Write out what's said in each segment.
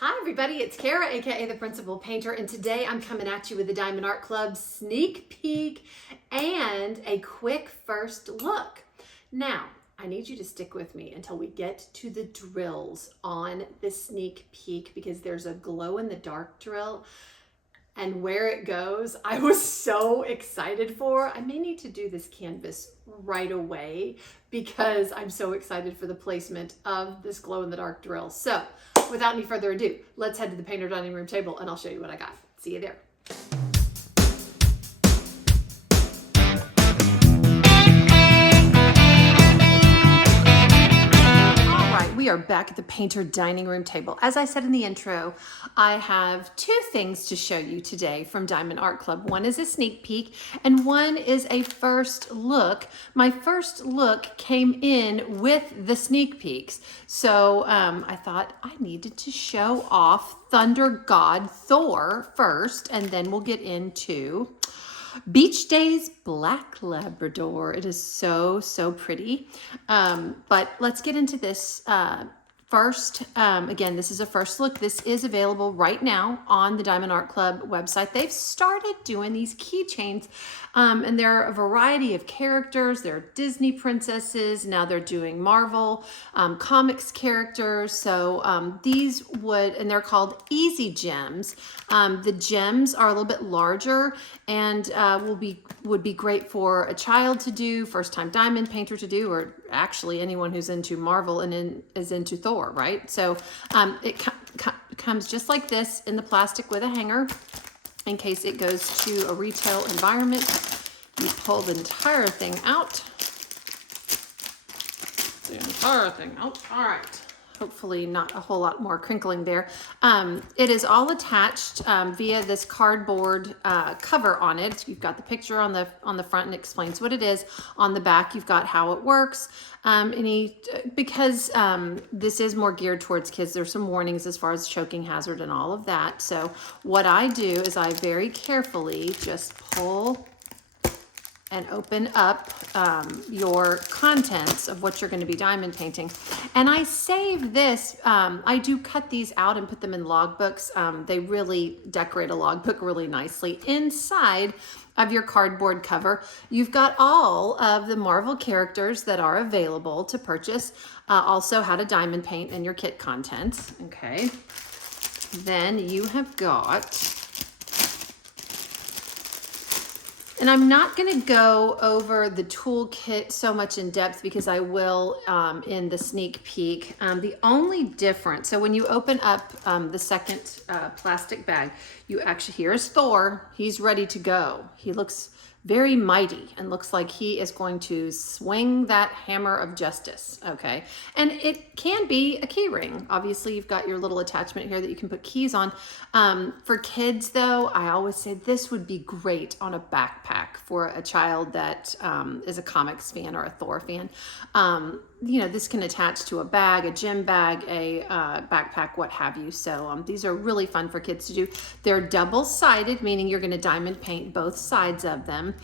Hi everybody, it's Kara, aka the Principal Painter, and today I'm coming at you with the Diamond Art Club sneak peek and a quick first look. Now, I need you to stick with me until we get to the drills on the sneak peek because there's a glow in the dark drill and where it goes, I was so excited for. I may need to do this canvas right away because I'm so excited for the placement of this glow in the dark drill. So without any further ado, let's head to the painter dining room table and I'll show you what I got. See you there. We are back at the painter dining room table. As I said in the intro, I have two things to show you today from Diamond Art Club. One is a sneak peek and one is a first look. My first look came in with the sneak peeks. So I thought I needed to show off Thunder God Thor first, and then we'll get into Beach Days Black Labrador. It is so, so pretty. But let's get into this first. Again, this is a first look. This is available right now on the Diamond Art Club website. They've started doing these keychains, and there are a variety of characters. There are Disney princesses. Now they're doing Marvel comics characters. So these and they're called Easy Gems. The gems are a little bit larger and would be great for a child to do, first time diamond painter to do, or actually anyone who's into Marvel and is into Thor, right? So it comes just like this in the plastic with a hanger in case it goes to a retail environment. You pull the entire thing out. All right. Hopefully not a whole lot more crinkling there. It is all attached via this cardboard cover on it. You've got the picture on the front and explains what it is. On the back, you've got how it works. Because this is more geared towards kids, there's some warnings as far as choking hazard and all of that. So what I do is I very carefully just pull and open up your contents of what you're going to be diamond painting. And I save this, I do cut these out and put them in logbooks. They really decorate a logbook really nicely. Inside of your cardboard cover, you've got all of the Marvel characters that are available to purchase. Also how to diamond paint and your kit contents, okay? Then you have got, and I'm not going to go over the toolkit so much in depth because I will in the sneak peek. The only difference, so when you open up the second plastic bag, you actually, here's Thor. He's ready to go. He looks very mighty and looks like he is going to swing that hammer of justice, okay? And it can be a key ring. Obviously, you've got your little attachment here that you can put keys on. For kids, though, I always say this would be great on a backpack for a child that is a comics fan or a Thor fan. You know, this can attach to a bag, a gym bag, a backpack, what have you. So these are really fun for kids to do. They're double-sided, meaning you're going to diamond paint both sides of them.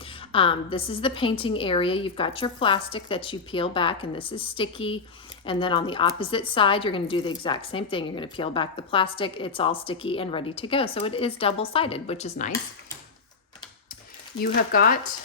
This is the painting area. You've got your plastic that you peel back, and this is sticky. And then on the opposite side, you're going to do the exact same thing. You're going to peel back the plastic. It's all sticky and ready to go. So it is double-sided, which is nice. You have got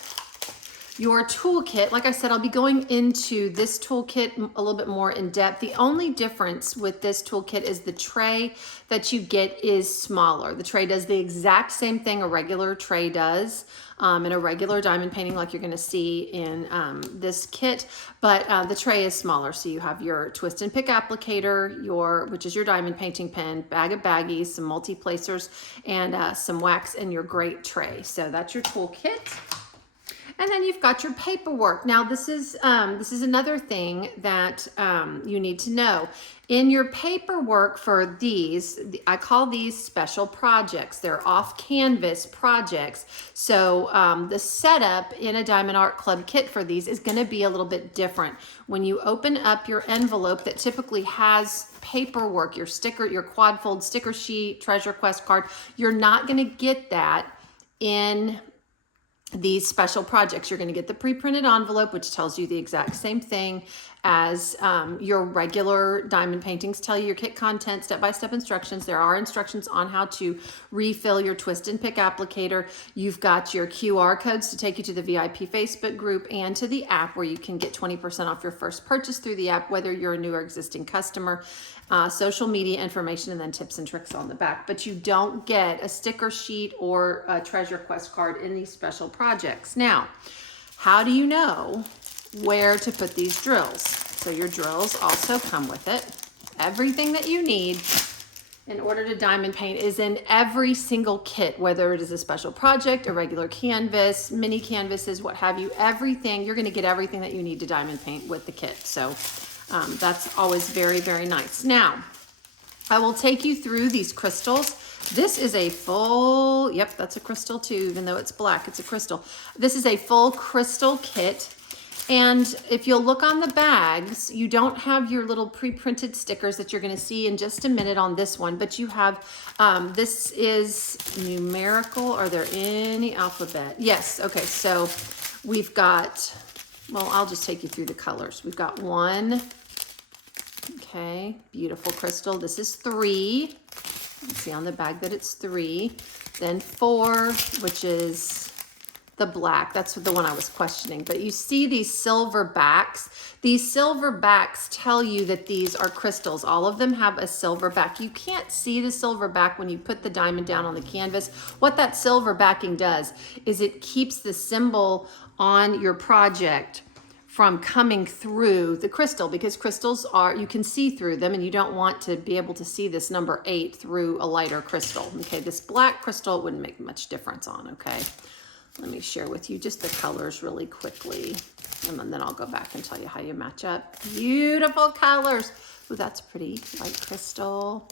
your toolkit. Like I said, I'll be going into this toolkit a little bit more in depth. The only difference with this toolkit is the tray that you get is smaller. The tray does the exact same thing a regular tray does in a regular diamond painting like you're going to see in this kit, but the tray is smaller. So you have your twist and pick applicator, which is your diamond painting pen, bag of baggies, some multi-placers, and some wax in your great tray. So that's your toolkit. And then you've got your paperwork. Now this is another thing that you need to know. In your paperwork for these, I call these special projects. They're off-canvas projects. So the setup in a Diamond Art Club kit for these is going to be a little bit different. When you open up your envelope that typically has paperwork, your sticker, your quad fold sticker sheet, treasure quest card, you're not going to get that in these special projects. You're going to get the pre-printed envelope, which tells you the exact same thing as your regular diamond paintings tell you your kit content, step-by-step instructions. There are instructions on how to refill your twist and pick applicator. You've got your QR codes to take you to the VIP Facebook group and to the app where you can get 20% off your first purchase through the app, whether you're a new or existing customer. Social media information, and then tips and tricks on the back. But you don't get a sticker sheet or a treasure quest card in these special projects. Now, how do you know where to put these drills? So your drills also come with it. Everything that you need in order to diamond paint is in every single kit, whether it is a special project, a regular canvas, mini canvases, what have you. Everything, you're going to get everything that you need to diamond paint with the kit. So that's always very, very nice. Now, I will take you through these crystals. This is a full, yep, that's a crystal too, even though it's black, it's a crystal. This is a full crystal kit. And if you'll look on the bags, you don't have your little pre-printed stickers that you're going to see in just a minute on this one, but you have, this is numerical. Are there any alphabet? Yes. Okay. So we've got, well, I'll just take you through the colors. We've got 1. Okay. Beautiful crystal. This is 3. You can see on the bag that it's 3. Then 4, which is the black. That's the one I was questioning. But you see these silver backs. These silver backs tell you that these are crystals. All of them have a silver back. You can't see the silver back when you put the diamond down on the canvas. What that silver backing does is it keeps the symbol on your project from coming through the crystal, because crystals are, you can see through them, and you don't want to be able to see this number 8 through a lighter crystal. Okay, this black crystal, it wouldn't make much difference on, okay? Let me share with you just the colors really quickly, and then I'll go back and tell you how you match up. Beautiful colors. Oh, that's pretty. Light crystal.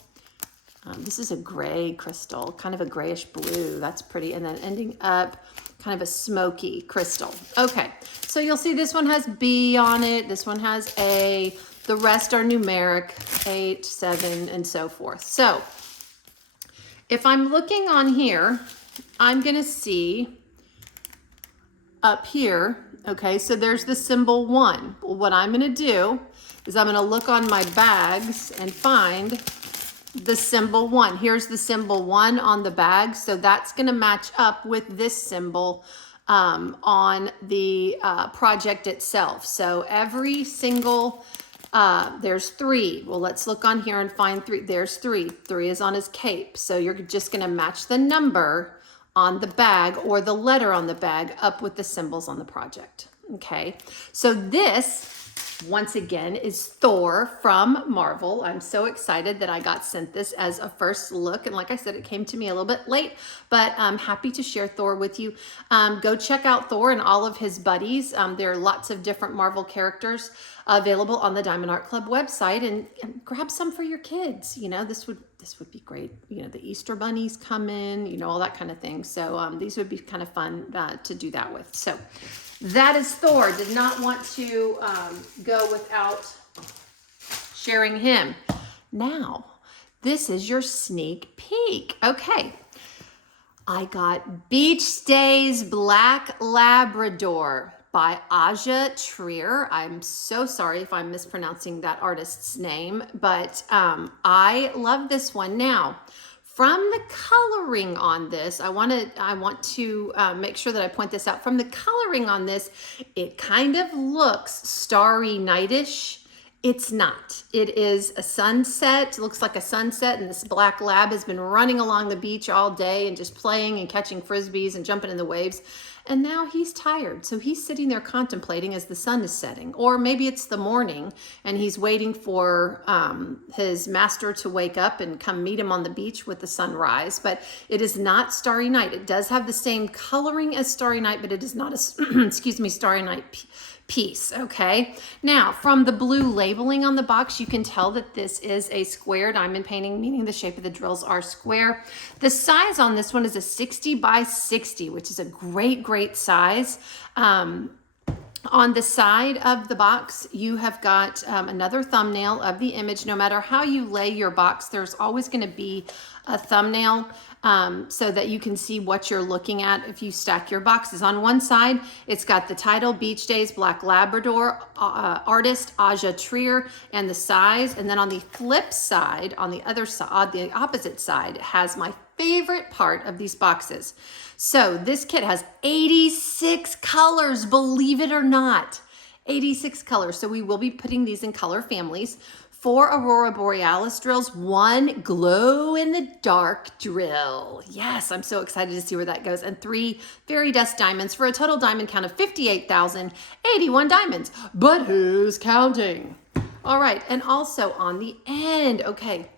This is a gray crystal, kind of a grayish blue. That's pretty. And then ending up kind of a smoky crystal. Okay, so you'll see this one has B on it. This one has A. The rest are numeric, 8, 7, and so forth. So if I'm looking on here, I'm going to see up here, okay, so there's the symbol 1. Well, what I'm going to do is I'm going to look on my bags and find the symbol 1. Here's the symbol 1 on the bag, so that's going to match up with this symbol on the project itself. So every single, there's 3. Well, let's look on here and find 3. There's 3. 3 is on his cape, so you're just going to match the number on the bag or the letter on the bag up with the symbols on the project. Okay, so this, once again, is Thor from Marvel. I'm so excited that I got sent this as a first look. And like I said, it came to me a little bit late, but I'm happy to share Thor with you. Go check out Thor and all of his buddies. There are lots of different Marvel characters available on the Diamond Art Club website, and grab some for your kids. You know, this would be great. You know, the Easter bunnies come in, you know, all that kind of thing. So these would be kind of fun to do that with. So that is Thor. Did not want to go without sharing him. Now, this is your sneak peek. Okay. I got Beach Days Black Labrador by Aja Trier. I'm so sorry if I'm mispronouncing that artist's name, but I love this one. Now, from the coloring on this, I want to make sure that I point this out. From the coloring on this, it kind of looks starry nightish. It's not. It is a sunset. It looks like a sunset, and this black lab has been running along the beach all day and just playing and catching frisbees and jumping in the waves. And now he's tired. So he's sitting there contemplating as the sun is setting. Or maybe it's the morning and he's waiting for his master to wake up and come meet him on the beach with the sunrise. But it is not Starry Night. It does have the same coloring as Starry Night, but it is not a, excuse me, Starry Night piece. Okay. Now, from the blue labeling on the box, you can tell that this is a square diamond painting, meaning the shape of the drills are square. The size on this one is a 60 by 60, which is a great size. On the side of the box, you have got another thumbnail of the image. No matter how you lay your box, there's always going to be a thumbnail so that you can see what you're looking at if you stack your boxes. On one side, it's got the title, Beach Days, Black Labrador, artist, Aja Trier, and the size. And then on the flip side, on the other side, the opposite side, it has my favorite part of these boxes. So this kit has 86 colors, believe it or not, 86 colors. So we will be putting these in color families. 4 Aurora Borealis drills, 1 glow in the dark drill. Yes, I'm so excited to see where that goes. And 3 fairy dust diamonds for a total diamond count of 58,081 diamonds. But who's counting? All right, and also on the end, okay,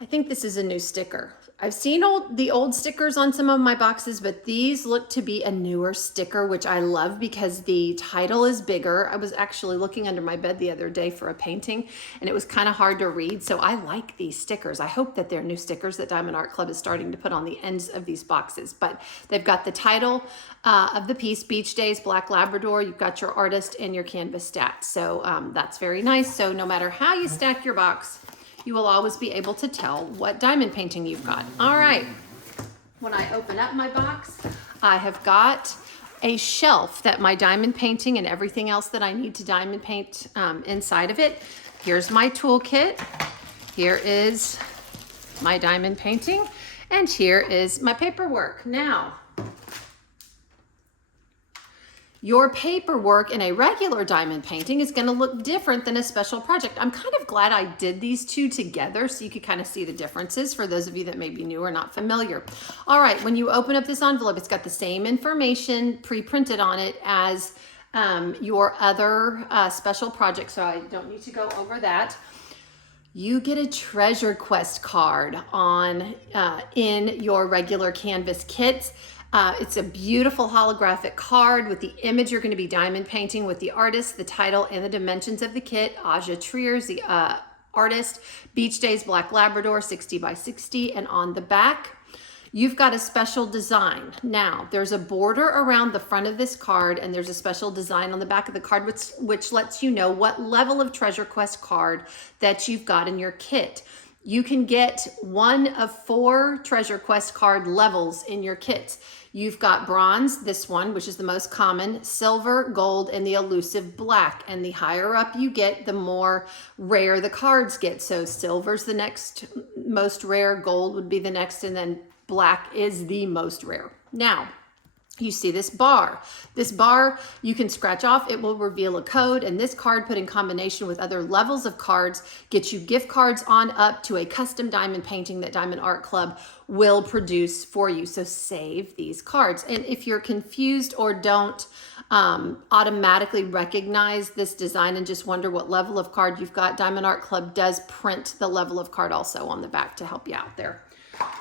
I think this is a new sticker. I've seen the old stickers on some of my boxes, but these look to be a newer sticker, which I love because the title is bigger. I was actually looking under my bed the other day for a painting, and it was kind of hard to read, so I like these stickers. I hope that they're new stickers that Diamond Art Club is starting to put on the ends of these boxes, but they've got the title of the piece, Beach Days, Black Labrador. You've got your artist and your canvas stats, so that's very nice. So no matter how you stack your box, you will always be able to tell what diamond painting you've got. All right, when I open up my box, I have got a shelf that my diamond painting and everything else that I need to diamond paint inside of it. Here's my toolkit. Here is my diamond painting, and here is my paperwork. Now, your paperwork in a regular diamond painting is going to look different than a special project. I'm kind of glad I did these two together so you could kind of see the differences for those of you that may be new or not familiar. All right, when you open up this envelope, it's got the same information pre-printed on it as your other special project, so I don't need to go over that. You get a treasure quest card on in your regular canvas kits. It's a beautiful holographic card with the image you're going to be diamond painting, with the artist, the title, and the dimensions of the kit. Aja Trier's the artist. Beach Days, Black Labrador, 60 by 60. And on the back, you've got a special design. Now, there's a border around the front of this card, and there's a special design on the back of the card, which lets you know what level of treasure quest card that you've got in your kit. You can get one of 4 treasure quest card levels in your kits. You've got bronze, this one, which is the most common, silver, gold, and the elusive black. And the higher up you get, the more rare the cards get. So silver's the next most rare, gold would be the next, and then black is the most rare. Now, you see this bar. This bar you can scratch off. It will reveal a code, and this card put in combination with other levels of cards gets you gift cards on up to a custom diamond painting that Diamond Art Club will produce for you. So save these cards. And if you're confused or don't automatically recognize this design and just wonder what level of card you've got, Diamond Art Club does print the level of card also on the back to help you out there.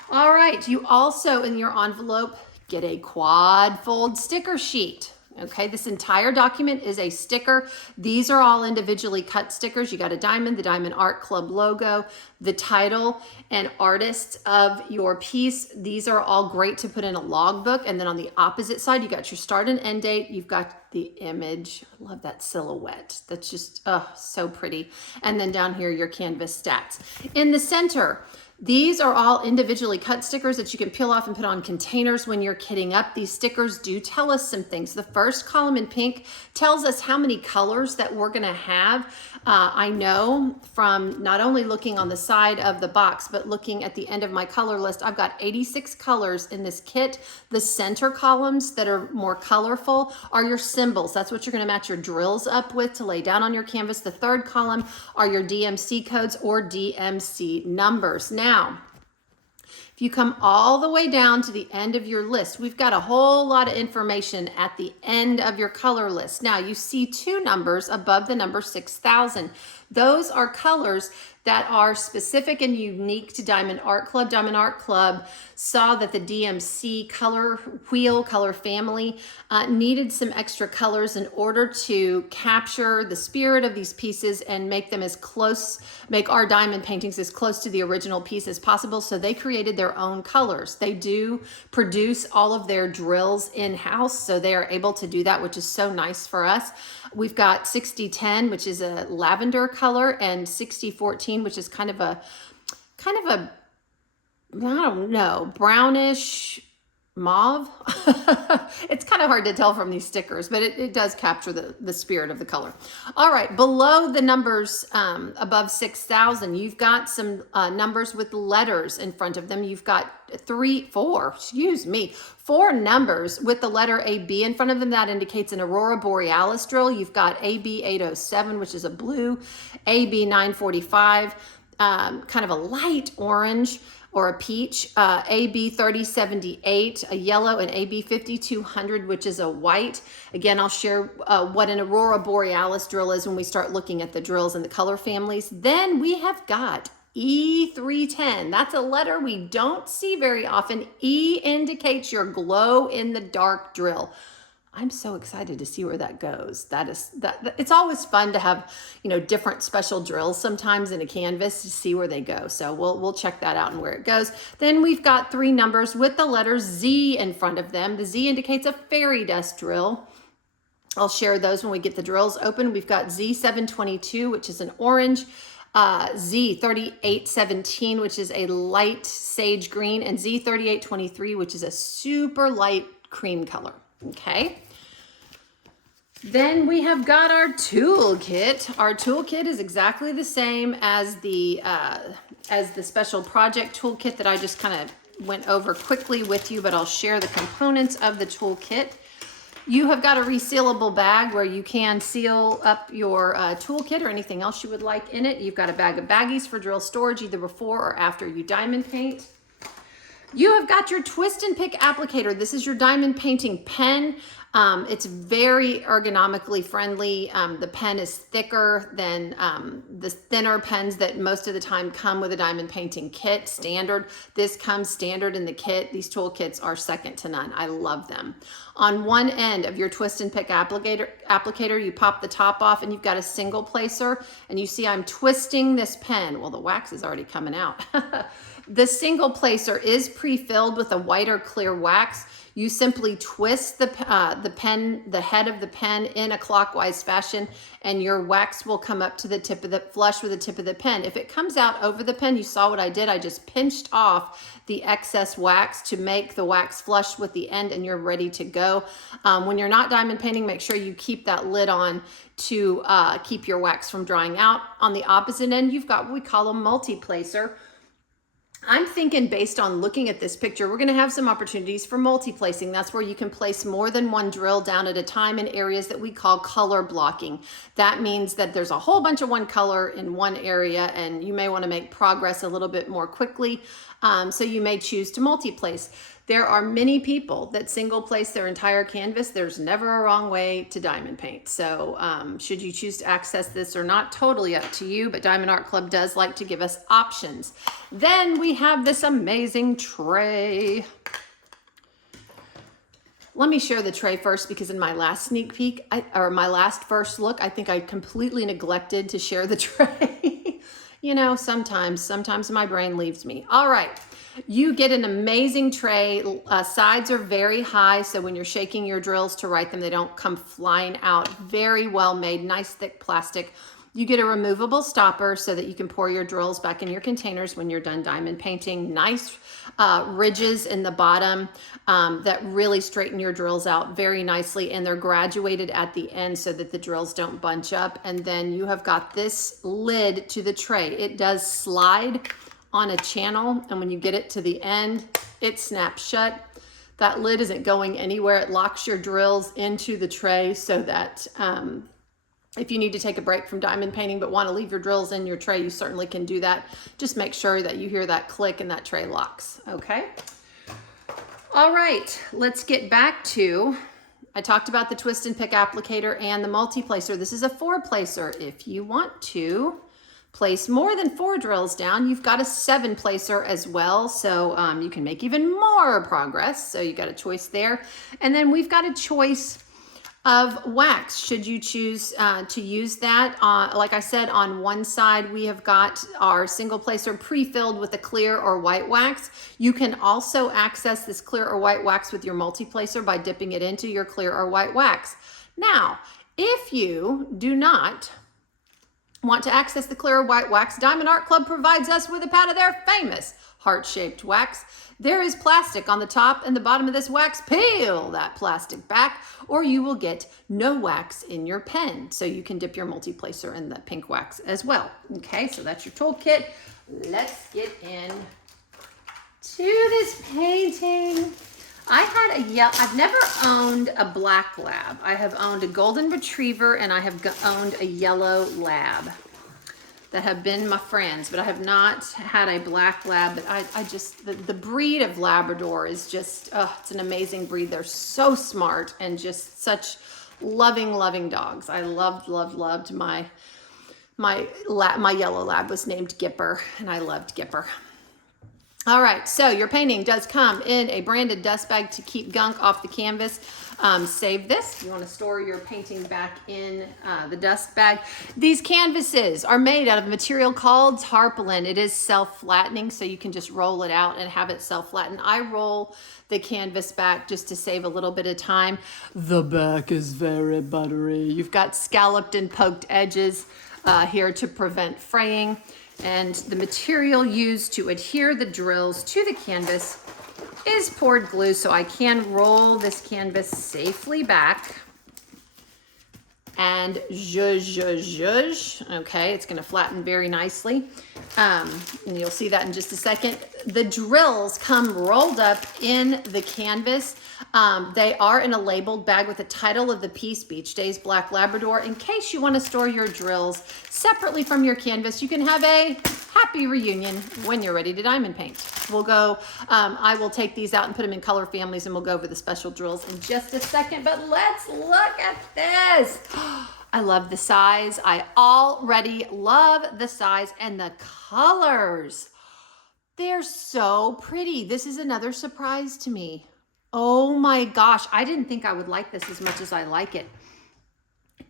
All right, you also in your envelope get a quad fold sticker sheet. Okay, this entire document is a sticker. These are all individually cut stickers. You got a diamond, the Diamond Art Club logo, the title and artists of your piece. These are all great to put in a logbook. And then on the opposite side, you got your start and end date. You've got the image. I love that silhouette. That's just so pretty. And then down here, your canvas stats. In the center, these are all individually cut stickers that you can peel off and put on containers when you're kitting up. These stickers do tell us some things. The first column in pink tells us how many colors that we're gonna have. I know from not only looking on the side of the box, but looking at the end of my color list, I've got 86 colors in this kit. The center columns that are more colorful are your symbols. That's what you're gonna match your drills up with to lay down on your canvas. The third column are your DMC codes or DMC numbers. Now, if you come all the way down to the end of your list, we've got a whole lot of information at the end of your color list. Now, you see 2 numbers above the number 6,000. Those are colors that are specific and unique to Diamond Art Club. Diamond Art Club saw that the DMC color wheel, color family, needed some extra colors in order to capture the spirit of these pieces and make them as close, make our diamond paintings as close to the original piece as possible. So they created their own colors. They do produce all of their drills in-house, so they are able to do that, which is so nice for us. We've got 6010, which is a lavender color, and 6014, which is kind of a, I don't know, brownish mauve. It's kind of hard to tell from these stickers, but it does capture the spirit of the color. All right, below the numbers above 6,000, you've got some numbers with letters in front of them. You've got four numbers with the letter AB in front of them. That indicates an Aurora Borealis drill. You've got AB 807, which is a blue, AB 945, kind of a light orange or a peach, AB 3078, a yellow, and AB 5200, which is a white. Again, I'll share what an Aurora Borealis drill is when we start looking at the drills and the color families. Then we have got E310. That's a letter we don't see very often. E indicates your glow in the dark drill. I'm so excited to see where that goes. It's always fun to have, different special drills sometimes in a canvas to see where they go. So we'll check that out and where it goes. Then we've got three numbers with the letter Z in front of them. The Z indicates a fairy dust drill. I'll share those when we get the drills open. We've got Z722, which is an orange, Z3817, which is a light sage green, and Z3823, which is a super light cream color. Okay. Then we have got our toolkit. Our toolkit is exactly the same as the special project toolkit that I just kind of went over quickly with you, but I'll share the components of the toolkit. You have got a resealable bag where you can seal up your toolkit or anything else you would like in it. You've got a bag of baggies for drill storage either before or after you diamond paint. You have got your twist and pick applicator. This is your diamond painting pen. It's very ergonomically friendly. The pen is thicker than the thinner pens that most of the time come with a diamond painting kit standard. This comes standard in the kit. These tool kits are second to none. I love them. On one end of your twist and pick applicator, you pop the top off and you've got a single placer, and you see I'm twisting this pen. Well, the wax is already coming out. The single placer is pre-filled with a white or clear wax. You simply twist the head of the pen in a clockwise fashion, and your wax will come up to the tip of the flush with the tip of the pen. If it comes out over the pen, you saw what I did. I just pinched off the excess wax to make the wax flush with the end, and you're ready to go. When you're not diamond painting, make sure you keep that lid on to keep your wax from drying out. On the opposite end, you've got what we call a multi-placer. I'm thinking, based on looking at this picture, we're going to have some opportunities for multi-placing. That's where you can place more than one drill down at a time in areas that we call color blocking. That means that there's a whole bunch of one color in one area, and you may want to make progress a little bit more quickly. So you may choose to multi-place. There are many people that single place their entire canvas. There's never a wrong way to diamond paint. So should you choose to access this or not, totally up to you, but Diamond Art Club does like to give us options. Then we have this amazing tray. Let me share the tray first, because in my last sneak peek, my last first look, I think I completely neglected to share the tray. Sometimes my brain leaves me. All right. You get an amazing tray. Sides are very high, so when you're shaking your drills to right them, they don't come flying out. Very well made, nice thick plastic. You get a removable stopper so that you can pour your drills back in your containers when you're done diamond painting. Nice ridges in the bottom that really straighten your drills out very nicely, and they're graduated at the end so that the drills don't bunch up. And then you have got this lid to the tray. It does slide on a channel, and when you get it to the end, it snaps shut. That lid isn't going anywhere. It locks your drills into the tray so that if you need to take a break from diamond painting but want to leave your drills in your tray, you certainly can do that. Just make sure that you hear that click and that tray locks, okay? All right, let's get back to, I talked about the twist and pick applicator and the multi-placer. This is a 4-placer if you want to place more than 4 drills down, you've got a 7 placer as well. So you can make even more progress. So you got a choice there. And then we've got a choice of wax, should you choose to use that. Like I said, on one side, we have got our single placer pre-filled with a clear or white wax. You can also access this clear or white wax with your multi-placer by dipping it into your clear or white wax. Now, if you do not want to access the clear or white wax, Diamond Art Club provides us with a pat of their famous heart-shaped wax. There is plastic on the top and the bottom of this wax. Peel that plastic back or you will get no wax in your pen. So you can dip your multi-placer in the pink wax as well. Okay, so that's your toolkit. Let's get in to this painting. I've never owned a black lab. I have owned a golden retriever and I have owned a yellow lab that have been my friends, but I have not had a black lab. But I just, the breed of Labrador is just, it's an amazing breed. They're so smart and just such loving dogs. I loved my yellow lab was named Gipper and I loved Gipper. All right, so your painting does come in a branded dust bag to keep gunk off the canvas. Save this. You want to store your painting back in the dust bag. These canvases are made out of a material called tarpaulin. It is self-flattening, so you can just roll it out and have it self-flatten. I roll the canvas back just to save a little bit of time. The back is very buttery. You've got scalloped and poked edges here to prevent fraying. And the material used to adhere the drills to the canvas is poured glue, so I can roll this canvas safely back. And zhuzh. Okay, it's gonna flatten very nicely. And you'll see that in just a second. The drills come rolled up in the canvas. They are in a labeled bag with the title of the piece, Beach Days Black Labrador. In case you want to store your drills separately from your canvas, you can have a happy reunion when you're ready to diamond paint. We'll go, I will take these out and put them in color families and we'll go over the special drills in just a second, but let's look at this. I love the size. I already love the size and the colors. They're so pretty. This is another surprise to me. Oh my gosh, I didn't think I would like this as much as I like it.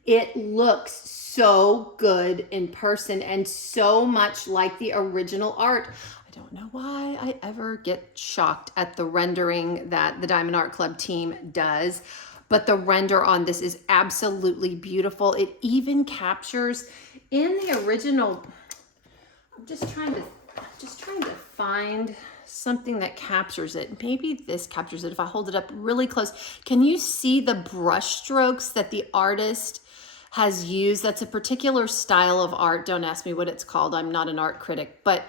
It looks so good in person and so much like the original art. I don't know why I ever get shocked at the rendering that the Diamond Art Club team does, but the render on this is absolutely beautiful. It even captures in the original, I'm just trying to find something that captures it. Maybe this captures it if I hold it up really close. Can you see the brush strokes that the artist has used? That's a particular style of art. Don't ask me what it's called. I'm not an art critic, but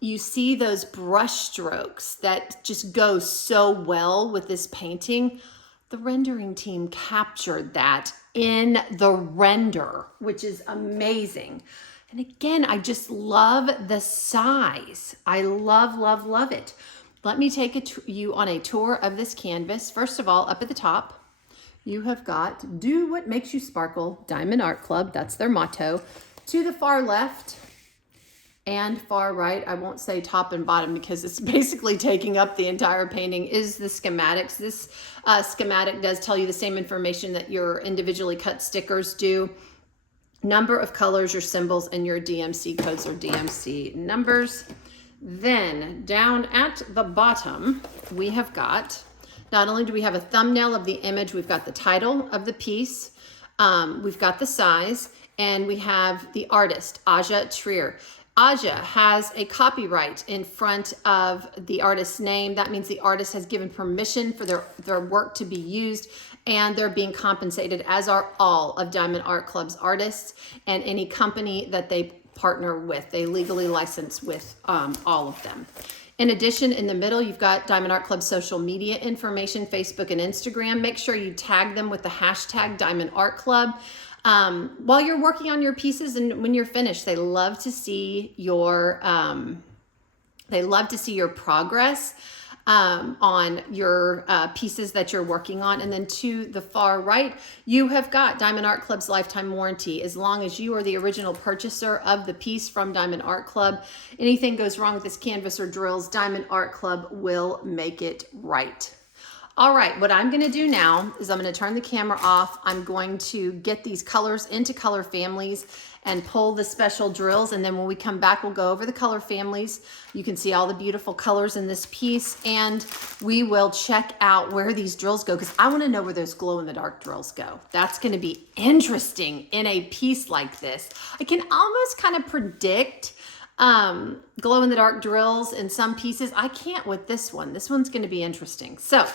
you see those brush strokes that just go so well with this painting. The rendering team captured that in the render, which is amazing. And again, I just love the size. I love it. Let me take you on a tour of this canvas. First of all, up at the top, you have got Do What Makes You Sparkle, Diamond Art Club. That's their motto. To the far left and far right, I won't say top and bottom because it's basically taking up the entire painting, is the schematics. This schematic does tell you the same information that your individually cut stickers do. Number of colors, your symbols, and your DMC codes or DMC numbers. Then down at the bottom, we have got, not only do we have a thumbnail of the image, we've got the title of the piece, we've got the size, and we have the artist, Aja Trier. Aja has a copyright in front of the artist's name. That means the artist has given permission for their work to be used, and they're being compensated, as are all of Diamond Art Club's artists and any company that they partner with. They legally license with all of them. In addition, in the middle, you've got Diamond Art Club social media information, Facebook and Instagram. Make sure you tag them with the hashtag Diamond Art Club. While you're working on your pieces and when you're finished, they love to see your progress. on your pieces that you're working on. And then to the far right, you have got Diamond Art Club's lifetime warranty. As long as you are the original purchaser of the piece from Diamond Art Club, anything goes wrong with this canvas or drills, Diamond Art Club will make it right. All right, what I'm gonna do now is I'm gonna turn the camera off. I'm going to get these colors into color families and pull the special drills. And then when we come back, we'll go over the color families. You can see all the beautiful colors in this piece, and we will check out where these drills go, because I wanna know where those glow-in-the-dark drills go. That's gonna be interesting in a piece like this. I can almost kind of predict glow-in-the-dark drills in some pieces. I can't with this one. This one's going to be interesting. So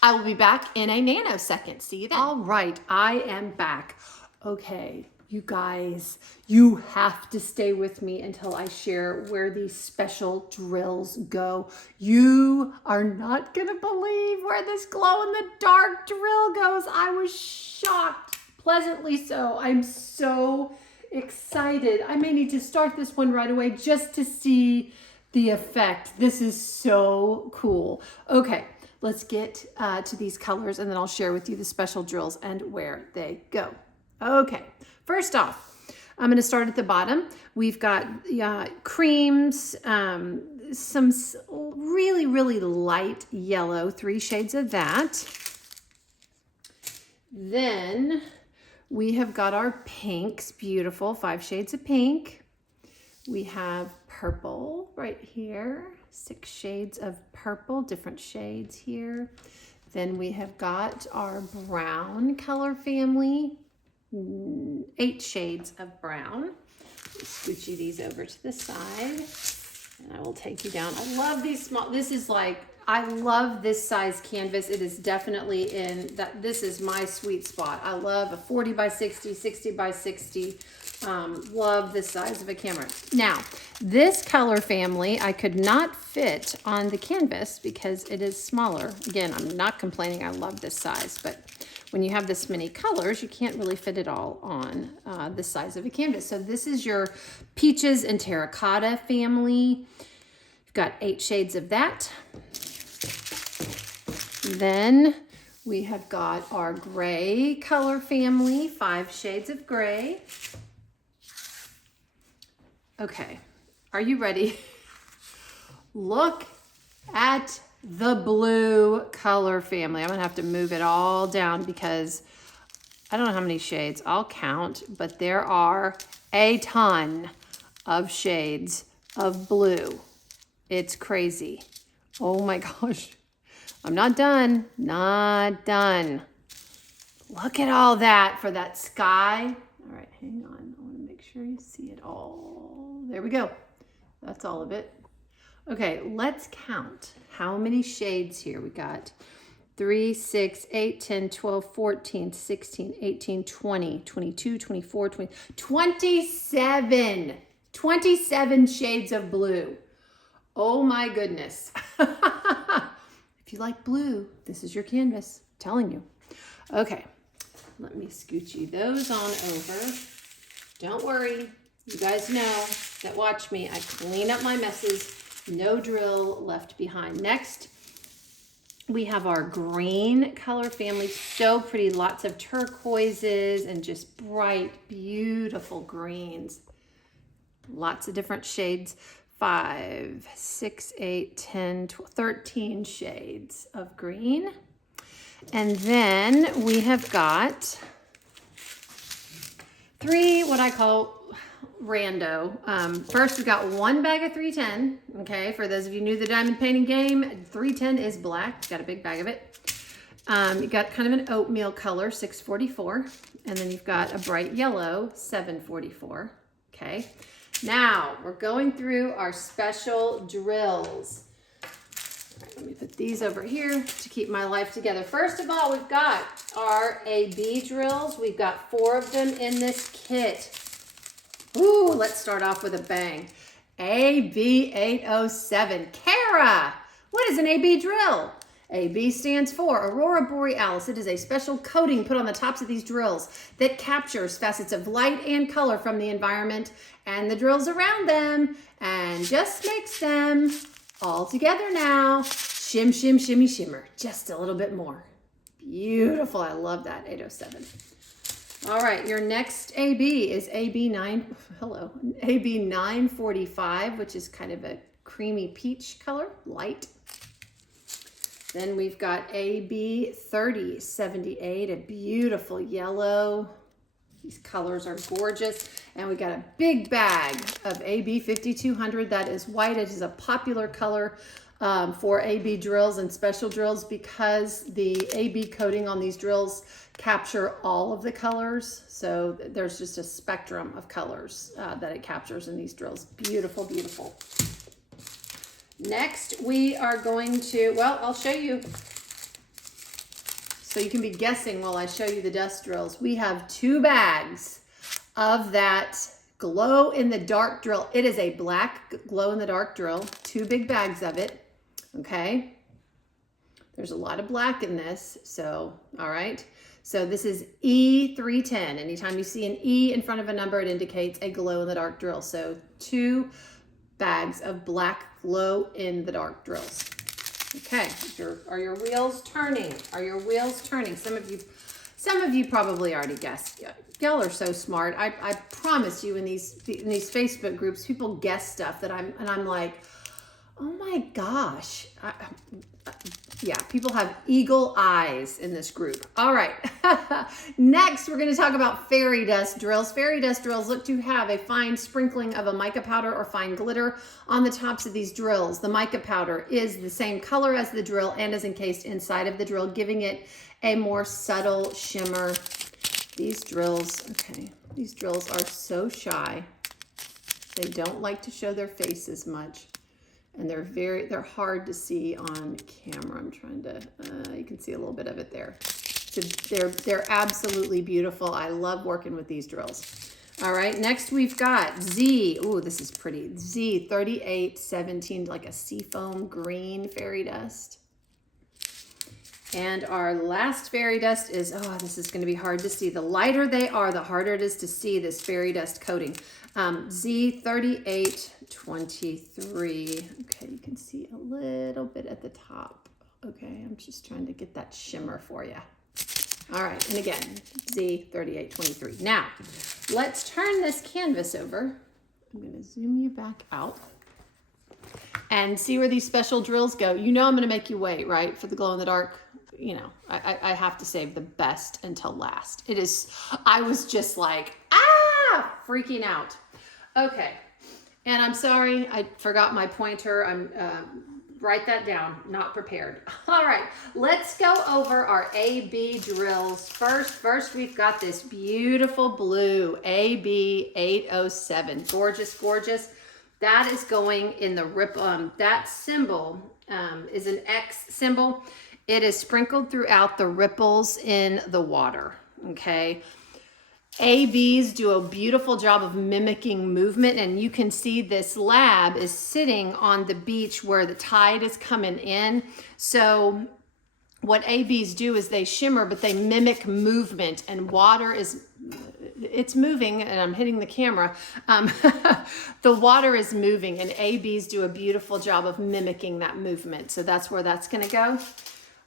I will be back in a nanosecond. See you then. All right, I am back. Okay, you guys, you have to stay with me until I share where these special drills go. You are not going to believe where this glow-in-the-dark drill goes. I was shocked, pleasantly so. I'm so excited. I may need to start this one right away just to see the effect. This is so cool. Okay, let's get to these colors, and then I'll share with you the special drills and where they go. Okay, first off, I'm going to start at the bottom. We've got creams, some really, really light yellow, 3 shades of that. Then we have got our pinks, beautiful, 5 shades of pink. We have purple right here, 6 shades of purple, different shades here. Then we have got our brown color family, 8 shades of brown. Scoochie these over to the side, and I will take you down. I love these small, this is like, I love this size canvas. It is definitely in that, this is my sweet spot. I love a 40 by 60, 60 by 60. Love this size of a camera. Now, this color family, I could not fit on the canvas because it is smaller. Again, I'm not complaining. I love this size, but when you have this many colors, you can't really fit it all on the size of a canvas. So this is your peaches and terracotta family. You've got 8 shades of that. Then we have got our gray color family, 5 shades of gray. Okay, are you ready? Look at the blue color family. I'm gonna have to move it all down because I don't know how many shades. I'll count, but there are a ton of shades of blue. It's crazy. Oh my gosh. I'm not done, not done. Look at all that for that sky. All right, hang on. I want to make sure you see it all. There we go. That's all of it. Okay, let's count how many shades here. We got 3, 6, 8, 10, 12, 14, 16, 18, 20, 22, 24, 20, 27. 27 shades of blue. Oh my goodness. If you like blue, this is your canvas, I'm telling you. Okay, let me scoochie those on over. Don't worry, you guys know that watch me. I clean up my messes, no drill left behind. Next, we have our green color family. So pretty, lots of turquoises and just bright, beautiful greens. Lots of different shades. 5, 6, 8, 10, 12, 13 shades of green. And then we have got 3, what I call rando. First, we've got 1 bag of 310. Okay, for those of you new to the diamond painting game, 310 is black. Got a big bag of it. You got kind of an oatmeal color, 644. And then you've got a bright yellow, 744. Okay. Now, we're going through our special drills. All right, let me put these over here to keep my life together. First of all, we've got our AB drills. We've got 4 of them in this kit. Ooh, let's start off with a bang. AB807. Kara! What is an AB drill? AB stands for Aurora Borealis. It is a special coating put on the tops of these drills that captures facets of light and color from the environment and the drills around them and just makes them all together now shim, shim, shimmy, shimmer. Just a little bit more. Beautiful. I love that, 807. All right, your next AB is AB 945, which is kind of a creamy peach color, light. Then we've got AB 3078, a beautiful yellow. These colors are gorgeous. And we got a big bag of AB 5200 that is white. It is a popular color for AB drills and special drills because the AB coating on these drills capture all of the colors. So there's just a spectrum of colors that it captures in these drills. Beautiful, beautiful. Next, we are going to, well, I'll show you. So you can be guessing while I show you the dust drills. We have 2 bags of that glow in the dark drill. It is a black glow in the dark drill, 2 big bags of it. Okay. There's a lot of black in this. So, all right. So this is E310. Anytime you see an E in front of a number, it indicates a glow in the dark drill. So 2 bags of black glow in the dark drills. Okay, are your wheels turning? Are your wheels turning? Some of you probably already guessed. Y'all are so smart. I promise you in these Facebook groups, people guess stuff that I'm like, oh my gosh. Yeah, people have eagle eyes in this group. All right. Next, we're going to talk about fairy dust drills. Fairy dust drills look to have a fine sprinkling of a mica powder or fine glitter on the tops of these drills. The mica powder is the same color as the drill and is encased inside of the drill, giving it a more subtle shimmer. These drills, okay, these drills are so shy. They don't like to show their faces much. And they're hard to see on camera. I'm trying to, you can see a little bit of it there. So they're absolutely beautiful. I love working with these drills. All right, next we've got Z. Ooh, this is pretty. Z3817, like a seafoam green fairy dust. And our last fairy dust is, oh, this is gonna be hard to see. The lighter they are, the harder it is to see this fairy dust coating. Z3823. Okay, you can see a little bit at the top. Okay, I'm just trying to get that shimmer for you. All right, and again, Z3823. Now, let's turn this canvas over. I'm gonna zoom you back out and see where these special drills go. You know I'm gonna make you wait, right, for the glow in the dark. You know, I have to save the best until last. It is, I was just like, freaking out. Okay, and I'm sorry, I forgot my pointer. Write that down, not prepared. All right, let's go over our AB drills. First we've got this beautiful blue AB 807. Gorgeous, gorgeous. That is going in the ripple. That symbol is an X symbol. It is sprinkled throughout the ripples in the water, okay? ABs do a beautiful job of mimicking movement, and you can see this lab is sitting on the beach where the tide is coming in. So what ABs do is they shimmer, but they mimic movement, and water is, it's moving, and I'm hitting the camera. The water is moving, and ABs do a beautiful job of mimicking that movement. So that's where that's gonna go.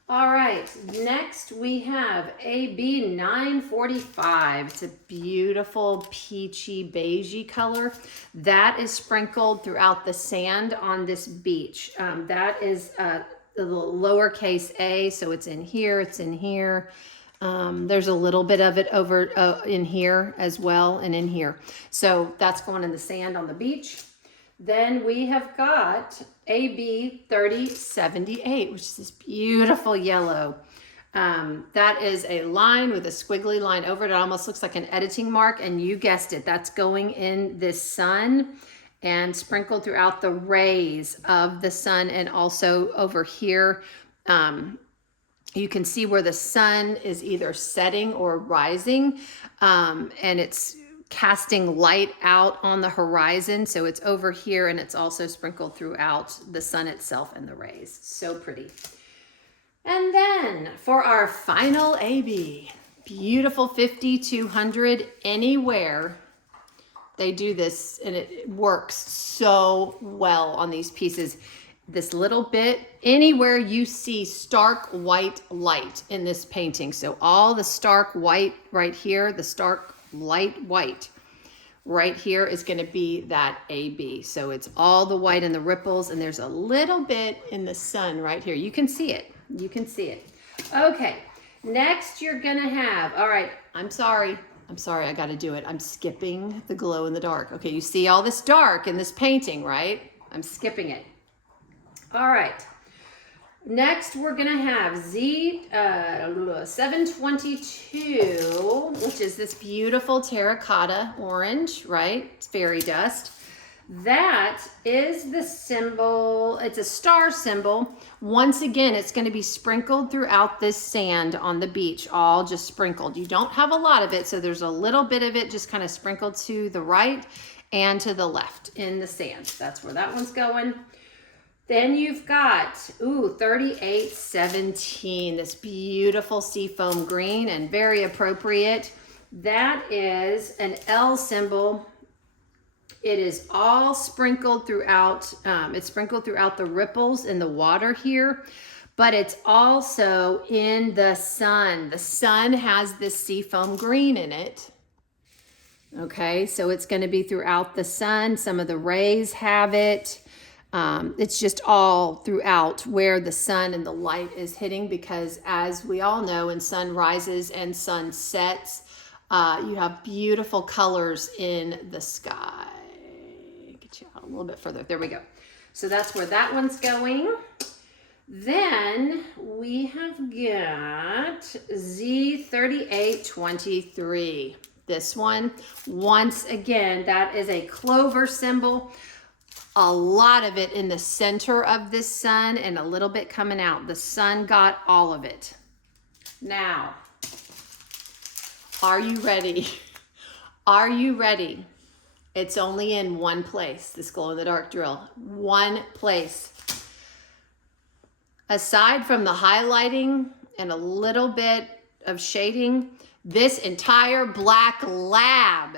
All right, next we have AB 945. It's a beautiful peachy beigey color that is sprinkled throughout the sand on this beach. That is the lowercase a, so it's in here, it's in here. There's a little bit of it over in here as well, and in here. So that's going in the sand on the beach. Then we have got AB 3078, which is this beautiful yellow. That is a line with a squiggly line over it. It almost looks like an editing mark, and you guessed it. That's going in this sun and sprinkled throughout the rays of the sun, and also over here. You can see where the sun is either setting or rising, and it's casting light out on the horizon. So it's over here, and it's also sprinkled throughout the sun itself and the rays. So pretty. And then for our final AB, beautiful 5200 anywhere. They do this, and it works so well on these pieces. this little bit anywhere you see stark white light in this painting. So all the stark white right here, the stark light white right here is going to be that AB. So it's all the white and the ripples, and there's a little bit in the sun right here. You can see it. You can see it. Okay, next you're going to have, all right, I'm sorry, I got to do it. I'm skipping the glow in the dark. Okay, you see all this dark in this painting, right? I'm skipping it. All right. Next, we're going to have Z722, which is this beautiful terracotta orange, right? It's fairy dust. That is the symbol. It's a star symbol. Once again, it's going to be sprinkled throughout this sand on the beach, all just sprinkled. You don't have a lot of it, so there's a little bit of it just kind of sprinkled to the right and to the left in the sand. That's where that one's going. Then you've got, 3817, this beautiful seafoam green and very appropriate. That is an L symbol. It is all sprinkled throughout, it's sprinkled throughout the ripples in the water here, but it's also in the sun. The sun has this seafoam green in it. Okay, so it's going to be throughout the sun. Some of the rays have it. It's just all throughout where the sun and the light is hitting, because as we all know, when sun rises and sun sets, you have beautiful colors in the sky. Get you out a little bit further. There we go. So that's where that one's going. Then we have got Z3823. This one, once again, that is a clover symbol. A lot of it in the center of this sun and a little bit coming out. The sun got all of it. Now, are you ready? Are you ready? It's only in one place, this glow-in-the-dark drill. One place. Aside from the highlighting and a little bit of shading, this entire black lab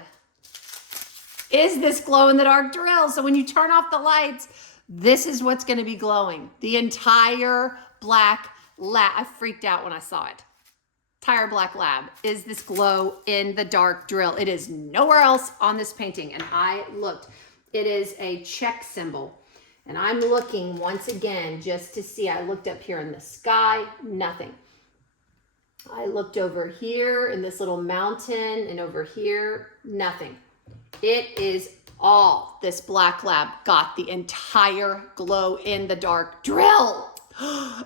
is this glow-in-the-dark drill. So when you turn off the lights, this is what's going to be glowing. The entire black lab. I freaked out when I saw it. Entire black lab is this glow-in-the-dark drill. It is nowhere else on this painting, and I looked. It is a check symbol, and I'm looking once again just to see. I looked up here in the sky, nothing. I looked over here in this little mountain and over here, nothing. It is all this black lab got the entire glow in the dark drill.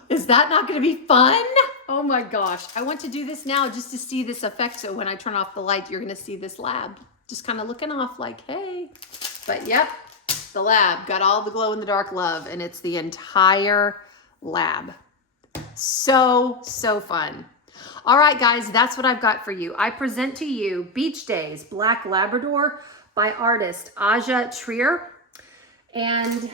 Is that not going to be fun? Oh my gosh. I want to do this now just to see this effect. So when I turn off the light, you're going to see this lab just kind of looking off like, hey. But yep, the lab got all the glow in the dark love, and it's the entire lab. So fun. All right, guys, that's what I've got for you. I present to you Beach Days Black Labrador by artist Aja Trier. And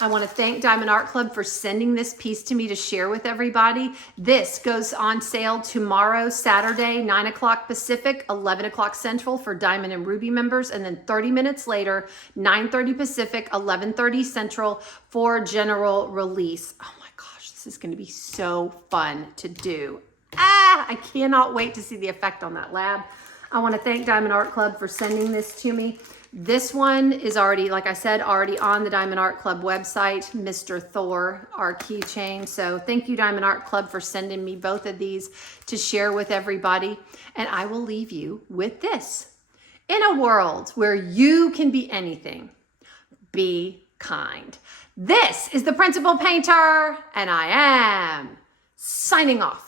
I want to thank Diamond Art Club for sending this piece to me to share with everybody. This goes on sale tomorrow, Saturday, 9 o'clock Pacific, 11 o'clock Central for Diamond and Ruby members. And then 30 minutes later, 9:30 Pacific, 11:30 Central for general release. Oh my gosh, this is going to be so fun to do. I cannot wait to see the effect on that lab. I want to thank Diamond Art Club for sending this to me. This one is already, like I said, already on the Diamond Art Club website, Mr. Thor, our keychain. So thank you, Diamond Art Club, for sending me both of these to share with everybody. And I will leave you with this. In a world where you can be anything, be kind. This is the Principal Painter, and I am signing off.